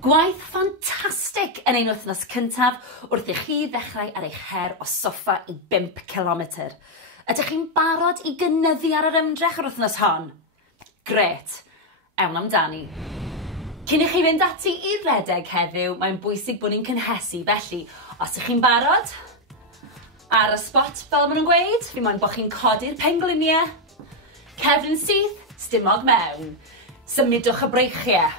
Gwaith ffantastig yn ein wythnos cyntaf wrth i chi ddechrau ar eich her o soffa i 5 kilometr. Ydych chi'n barod i gynyddu ar yr ymdrech yr wythnos hon? Gret, ewn amdani. Cyn i chi fynd ati i redeg heddiw, mae'n bwysig bod ni'n cynhesu, felly os ych chi'n barod, ar y spot fel maen nhw'n gweud, fi moyn bod chi'n codi'r pengliniau, cefn syth, stumog mewn, symudwch y breichiau.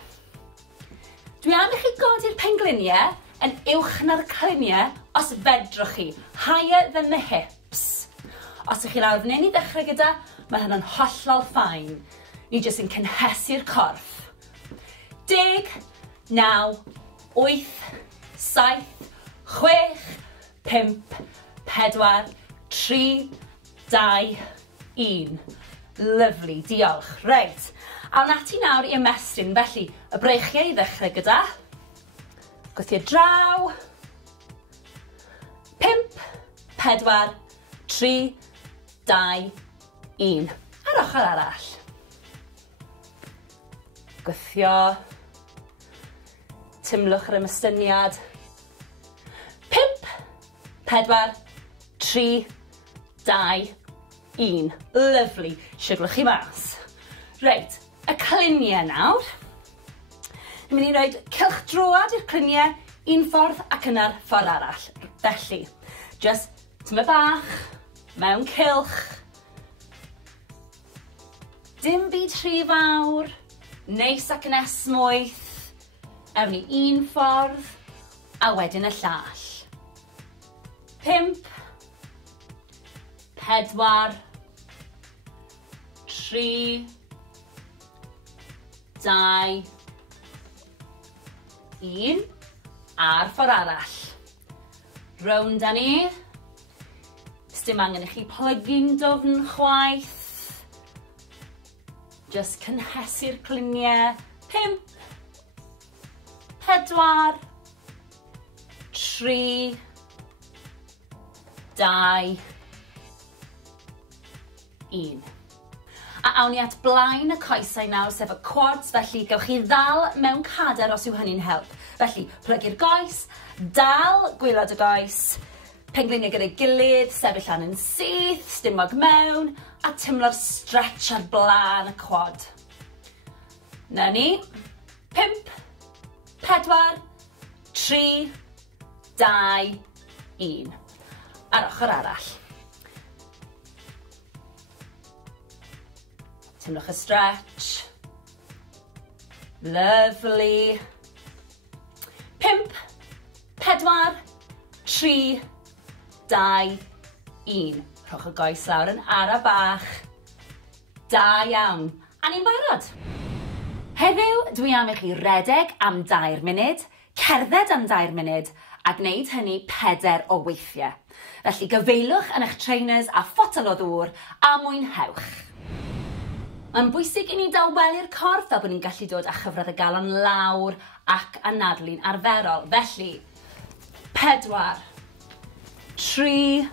Dwi am i chi godi'r pengliniau yn uwch na'r cliniau os fedrwch chi, higher than the hips. Os ych chi lawr fan hyn i ddechrau gyda, mae hynny'n hollol ffain. Ni jyst yn cynhesu'r corff. 10, 9, 8, 7, 6, 5, 4, 3, 2, 1. Lyfli, diolch. Reit, awn ati nawr i ymestyn, felly y breichiau i ddechrau gyda. Gwythio draw. 5, 4, 3, 2, 1. Ar ochr arall. Gwythio. Tymlwch yr ymystyniad. 5, 4, 3, 2, 1. Lyfli. Siglwch chi mas. Reit, y cliniau nawr. Ni'n mynd i roed cylchdroad i'r cliniau un ffordd ac yna'r ffordd arall. Felly, just tyma bach, mewn cylch. Dim byd rhy fawr, neis ac yn esmwyth. Ewn ni un ffordd, a wedyn y llall. 5, 4, 3, 2, 1, a'r ffordd arall. Rownd â ni. Dim angen i chi plygu'n dofn chwaith. Just cynhesu'r cliniau. 5, 4, 3, 2, 1. A awn ni at blaen y coesau nawr, sef y quads, felly gewch chi ddal mewn cader os yw hynny'n help. Felly, plygu'r goes, dal gwylod y goes, pengliniau gyda'i gilydd, sefyll lan yn syth, stumog mewn, a tymlo'r stretch ar blaen y quad. Na ni. 5, 4, 3, 2, 1. Ar ochr arall. Tymlwch y stretch. Lovely. 5, 4, 3, 2, 1. Rhowch y goes lawr yn ara bach. Da iawn. A ni'n barod. Heddiw, dwi am i chi redeg am 2 munud, cerdded am 2 munud, a gwneud hynny 4 o weithiau. Felly gyfeilwch yn eich trainers a ffotel o ddŵr a mwynhewch. Mae'n bwysig i ni daweli'r corff fel bod ni'n gallu dod â chyfradd y galon lawr ac anadlu'n arferol. Felly, 4, 3,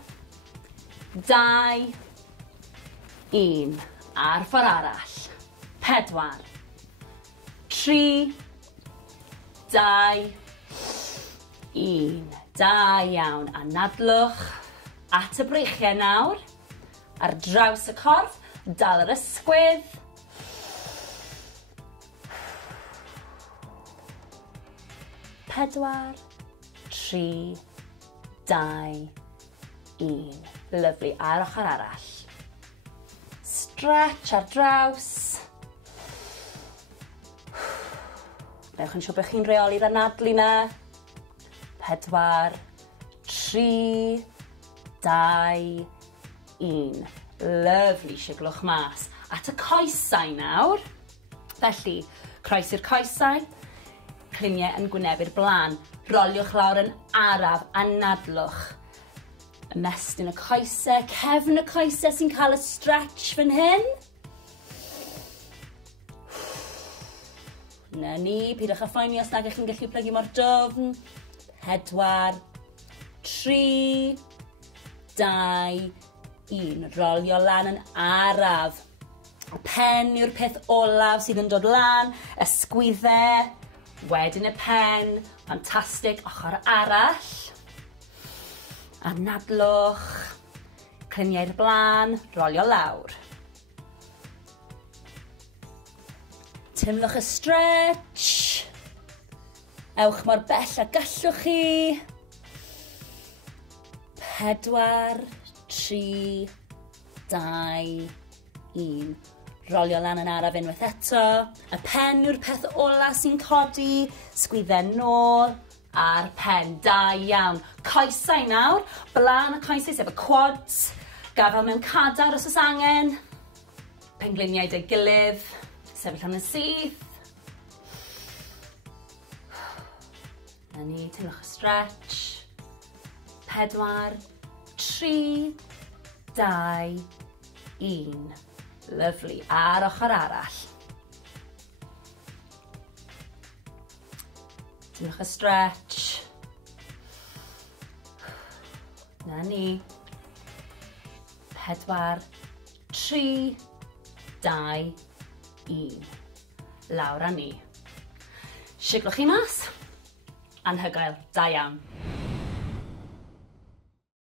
2, 1. A'r ffordd arall. 4, 3, 2, 1. Da iawn. Anadlwch at y breichiau nawr. Ar draws y corff, dal yr ysgwydd. 4, 3, 2, 1. Lyfli. Ar ochr arall. Stretch ar draws. Newch yn siŵr bod chi'n reoli'r anadlu na. 4, 3, 2, 1. Lyfli, siglwch mas. At y coesau nawr. Felly, croesi'r coesau. Cliniau yn gwynebu'r blaen. Roliwch lawr yn araf, anadlwch. Ymestyn y coesau, cefn y coesau sy'n cael y stretch fan hyn. Na ni, pidwch â phoeni os nag ych chi'n gallu plygu mor dofn. 4, 3, 2, 1. Rolio lan yn araf. Y pen yw'r peth olaf sydd yn dod lan, ysgwyddau, Wedyn y pen, ffantastig, ochr arall. Anadlwch, cliniau'r blaen, rolio lawr. Timlwch y stretch. Ewch mor bell a gallwch chi. 4, 3, 2, 1. Rolio lan yn araf unwaith eto. Y pen yw'r peth ola sy'n codi. Sgwydden nôl a'r pen. Da iawn. Coesau nawr. Blaen y coesau sef y quads. Gafel mewn cadar os oes angen. Pengliniau dy gilydd. Sefyll yn y syth. Na ni, teimlwch y stretch. 4, 3, 2, 1. Lyfli. A'r ochr arall. Teimlwch y stretch. Na ni. 4, 3, 2, 1. Lawr â ni. Siglwch chi mas. Anhygoel. Da iawn.